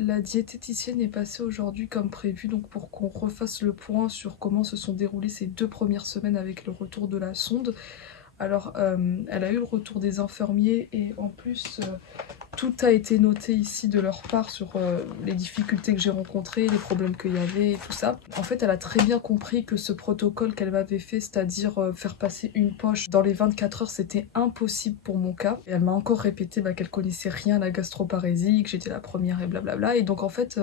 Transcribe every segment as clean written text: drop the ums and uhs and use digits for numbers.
La diététicienne est passée aujourd'hui comme prévu, donc pour qu'on refasse le point sur comment se sont déroulées ces 2 premières semaines avec le retour de la sonde. Alors, elle a eu le retour des infirmiers et en plus, tout a été noté ici de leur part sur les difficultés que j'ai rencontrées, les problèmes qu'il y avait et tout ça. En fait, elle a très bien compris que ce protocole qu'elle m'avait fait, c'est-à-dire faire passer une poche dans les 24 heures, c'était impossible pour mon cas. Et elle m'a encore répété qu'elle connaissait rien à la gastroparésie, que j'étais la première et blablabla. Et donc en fait,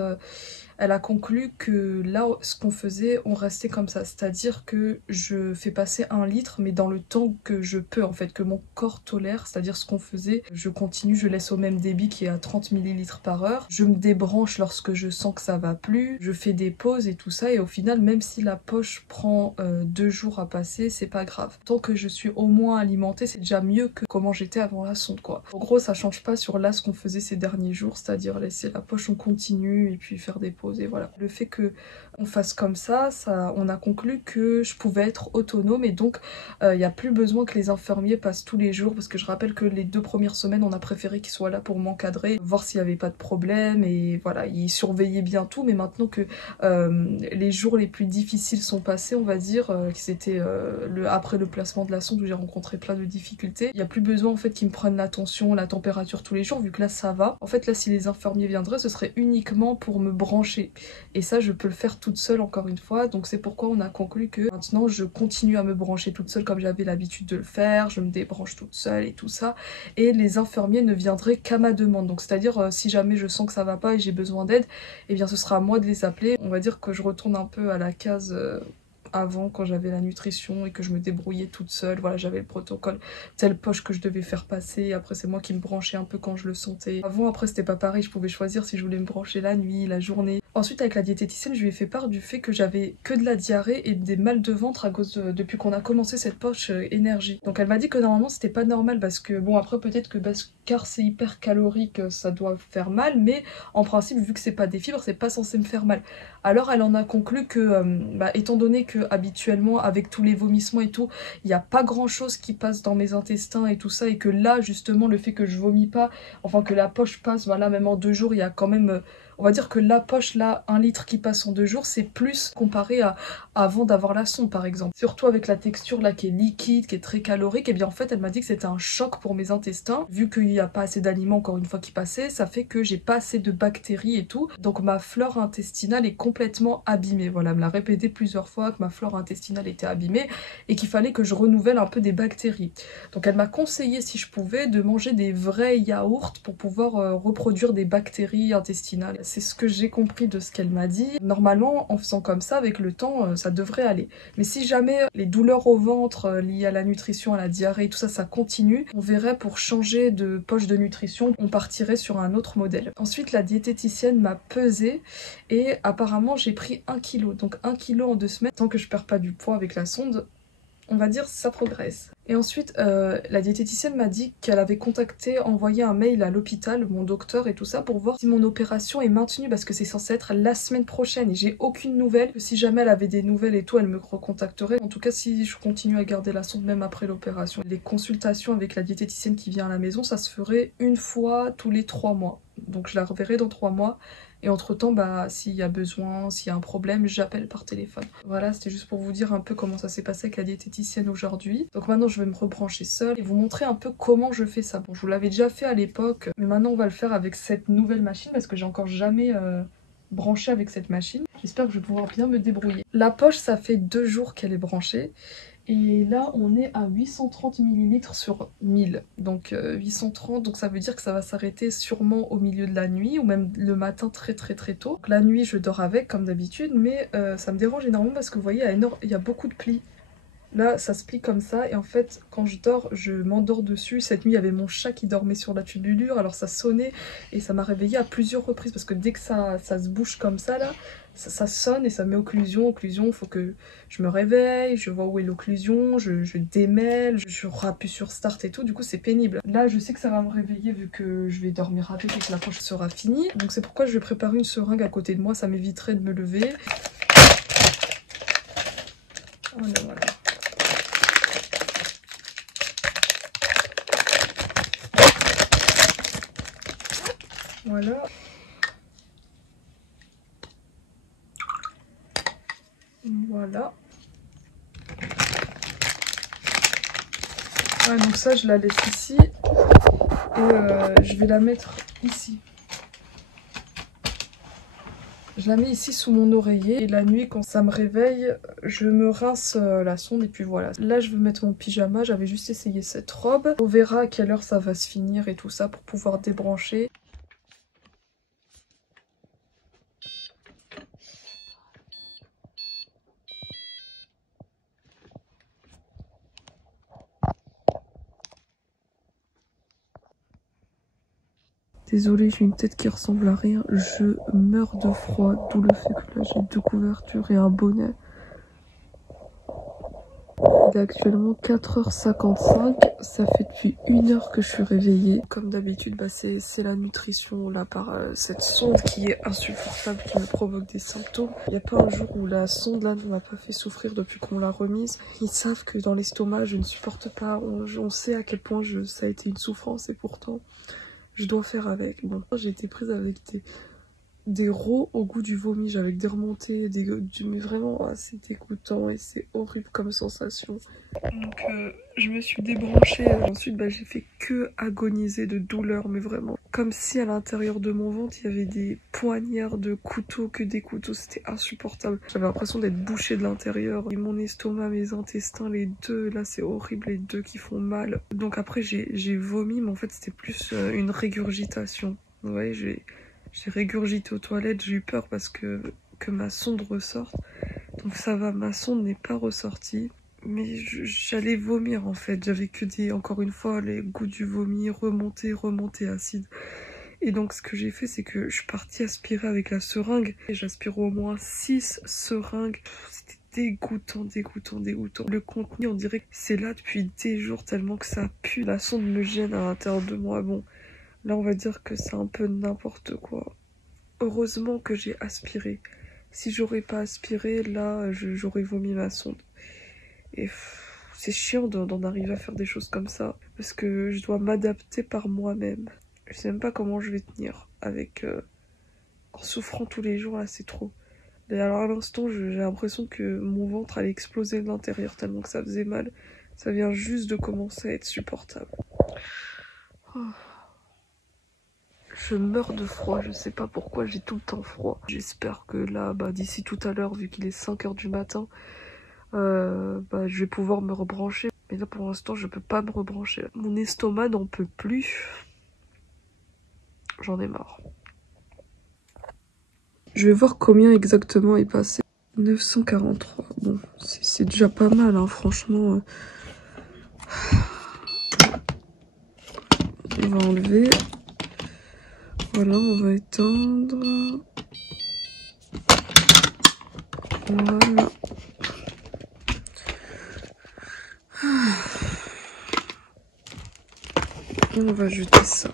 elle a conclu que là, ce qu'on faisait, on restait comme ça. C'est-à-dire que je fais passer 1 litre, mais dans le temps que je peux, en fait, que mon corps tolère. C'est-à-dire ce qu'on faisait, je continue, je laisse au même débit qui est à 30 millilitres par heure. Je me débranche lorsque je sens que ça va plus. Je fais des pauses et tout ça. Et au final, même si la poche prend 2 jours à passer, c'est pas grave. Tant que je suis au moins alimentée, c'est déjà mieux que comment j'étais avant la sonde, quoi. En gros, ça change pas sur là ce qu'on faisait ces derniers jours, c'est-à-dire laisser la poche en continu et puis faire des pauses. Et voilà. Le fait que on fasse comme ça, on a conclu que je pouvais être autonome et donc il n'y a plus besoin que les infirmiers passent tous les jours parce que je rappelle que les 2 premières semaines, on a préféré qu'ils soient là pour m'encadrer, voir s'il n'y avait pas de problème et voilà, ils surveillaient bien tout. Mais maintenant que les jours les plus difficiles sont passés, on va dire, que c'était après le placement de la sonde où j'ai rencontré plein de difficultés, il n'y a plus besoin en fait qu'ils me prennent la tension, la température tous les jours vu que là ça va. En fait là, si les infirmiers viendraient, ce serait uniquement pour me brancher. Et ça, je peux le faire toute seule encore une fois. Donc c'est pourquoi on a conclu que maintenant, je continue à me brancher toute seule comme j'avais l'habitude de le faire. Je me débranche toute seule et tout ça. Et les infirmiers ne viendraient qu'à ma demande. Donc c'est-à-dire, si jamais je sens que ça va pas et j'ai besoin d'aide, eh bien ce sera à moi de les appeler. On va dire que je retourne un peu à la case avant quand j'avais la nutrition et que je me débrouillais toute seule. Voilà, j'avais le protocole, telle poche que je devais faire passer. Après, c'est moi qui me branchais un peu quand je le sentais. Avant, après, c'était pas pareil. Je pouvais choisir si je voulais me brancher la nuit, la journée. Ensuite, avec la diététicienne, je lui ai fait part du fait que j'avais que de la diarrhée et des mal de ventre depuis qu'on a commencé cette poche énergie. Donc elle m'a dit que normalement c'était pas normal parce que bon après peut-être que car c'est hyper calorique ça doit faire mal, mais en principe vu que c'est pas des fibres c'est pas censé me faire mal. Alors elle en a conclu que étant donné que habituellement avec tous les vomissements et tout, il n'y a pas grand chose qui passe dans mes intestins et tout ça et que là justement le fait que je vomis pas, enfin que la poche passe, voilà même en 2 jours il y a quand même on va dire que la poche, là, 1 litre qui passe en 2 jours, c'est plus comparé à avant d'avoir la sonde, par exemple. Surtout avec la texture, là, qui est liquide, qui est très calorique, et bien en fait, elle m'a dit que c'était un choc pour mes intestins. Vu qu'il n'y a pas assez d'aliments, encore une fois, qui passaient, ça fait que j'ai pas assez de bactéries et tout. Donc ma flore intestinale est complètement abîmée. Voilà, elle me l'a répété plusieurs fois que ma flore intestinale était abîmée et qu'il fallait que je renouvelle un peu des bactéries. Donc elle m'a conseillé, si je pouvais, de manger des vrais yaourts pour pouvoir reproduire des bactéries intestinales. C'est ce que j'ai compris de ce qu'elle m'a dit. Normalement, en faisant comme ça, avec le temps, ça devrait aller. Mais si jamais les douleurs au ventre liées à la nutrition, à la diarrhée, tout ça, ça continue, on verrait pour changer de poche de nutrition, on partirait sur un autre modèle. Ensuite, la diététicienne m'a pesé et apparemment, j'ai pris 1 kg. Donc 1 kg en 2 semaines. Tant que je perds pas du poids avec la sonde, on va dire ça progresse. Et ensuite, la diététicienne m'a dit qu'elle avait envoyé un mail à l'hôpital, mon docteur et tout ça, pour voir si mon opération est maintenue, parce que c'est censé être la semaine prochaine et j'ai aucune nouvelle. Si jamais elle avait des nouvelles et tout, elle me recontacterait. En tout cas, si je continue à garder la sonde même après l'opération. Les consultations avec la diététicienne qui vient à la maison, ça se ferait 1 fois tous les 3 mois. Donc je la reverrai dans 3 mois. Et entre-temps, s'il y a besoin, s'il y a un problème, j'appelle par téléphone. Voilà, c'était juste pour vous dire un peu comment ça s'est passé avec la diététicienne aujourd'hui. Donc maintenant, je vais me rebrancher seule et vous montrer un peu comment je fais ça. Bon, je vous l'avais déjà fait à l'époque, mais maintenant, on va le faire avec cette nouvelle machine parce que j'ai encore jamais branché avec cette machine. J'espère que je vais pouvoir bien me débrouiller. La poche, ça fait 2 jours qu'elle est branchée. Et là, on est à 830 millilitres sur 1000. Donc 830, donc ça veut dire que ça va s'arrêter sûrement au milieu de la nuit ou même le matin très très très tôt. Donc, la nuit, je dors avec comme d'habitude, mais ça me dérange énormément parce que vous voyez, il y a beaucoup de plis. Là, ça se plie comme ça et en fait, quand je dors, je m'endors dessus. Cette nuit, il y avait mon chat qui dormait sur la tubulure, alors ça sonnait et ça m'a réveillée à plusieurs reprises parce que dès que ça se bouge comme ça, là, ça sonne et ça met occlusion. Occlusion, il faut que je me réveille, je vois où est l'occlusion, je démêle, je rappuie sur start et tout, du coup c'est pénible. Là, je sais que ça va me réveiller vu que je vais dormir avec et que la poche sera finie. Donc c'est pourquoi je vais préparer une seringue à côté de moi, ça m'éviterait de me lever. Voilà, voilà. Voilà. Voilà. Ouais, donc ça, je la laisse ici. Et je vais la mettre ici. Je la mets ici sous mon oreiller. Et la nuit, quand ça me réveille, je me rince la sonde. Et puis voilà. Là, je vais mettre mon pyjama. J'avais juste essayé cette robe. On verra à quelle heure ça va se finir et tout ça pour pouvoir débrancher. Désolée, j'ai une tête qui ressemble à rien. Je meurs de froid, d'où le fait que là j'ai 2 couvertures et un bonnet. Il est actuellement 4h55. Ça fait depuis 1 heure que je suis réveillée. Comme d'habitude, bah c'est la nutrition là par cette sonde qui est insupportable, qui me provoque des symptômes. Il n'y a pas un jour où la sonde là ne m'a pas fait souffrir depuis qu'on l'a remise. Ils savent que dans l'estomac, je ne supporte pas. On sait à quel point ça a été une souffrance et pourtant... je dois faire avec. Bon, j'ai été prise avec des rots au goût du vomi. J'avais des remontées, mais vraiment, c'est dégoûtant et c'est horrible comme sensation. Donc, je me suis débranchée. Ensuite, bah, j'ai fait que agoniser de douleur, mais vraiment. Comme si à l'intérieur de mon ventre, il y avait des poignards de couteaux, que des couteaux. C'était insupportable. J'avais l'impression d'être bouchée de l'intérieur. Et mon estomac, mes intestins, les deux, là, c'est horrible, les deux qui font mal. Donc après, j'ai vomi, mais en fait, c'était plus une régurgitation. Vous voyez, j'ai régurgité aux toilettes. J'ai eu peur parce que ma sonde ressorte. Donc ça va, ma sonde n'est pas ressortie. Mais j'allais vomir en fait, j'avais que encore une fois, les goûts du vomi, remonter acide. Et donc ce que j'ai fait, c'est que je suis partie aspirer avec la seringue. Et j'aspire au moins 6 seringues. C'était dégoûtant. Le contenu, on dirait que c'est là depuis des jours tellement que ça pue. La sonde me gêne à l'intérieur de moi. Bon, là on va dire que c'est un peu n'importe quoi. Heureusement que j'ai aspiré. Si j'aurais pas aspiré, là j'aurais vomi ma sonde. Et c'est chiant d'en arriver à faire des choses comme ça. Parce que je dois m'adapter par moi-même. Je sais même pas comment je vais tenir. En souffrant tous les jours, là, c'est trop. Et alors à l'instant, j'ai l'impression que mon ventre allait exploser de l'intérieur tellement que ça faisait mal. Ça vient juste de commencer à être supportable. Oh. Je meurs de froid, je sais pas pourquoi j'ai tout le temps froid. J'espère que là, d'ici tout à l'heure, vu qu'il est 5 h du matin, je vais pouvoir me rebrancher. Mais là pour l'instant je peux pas me rebrancher. Mon estomac n'en peut plus. J'en ai marre. Je vais voir combien exactement est passé. 943. Bon, c'est déjà pas mal, hein, franchement. On va enlever. Voilà, on va éteindre. Voilà. On va jeter ça.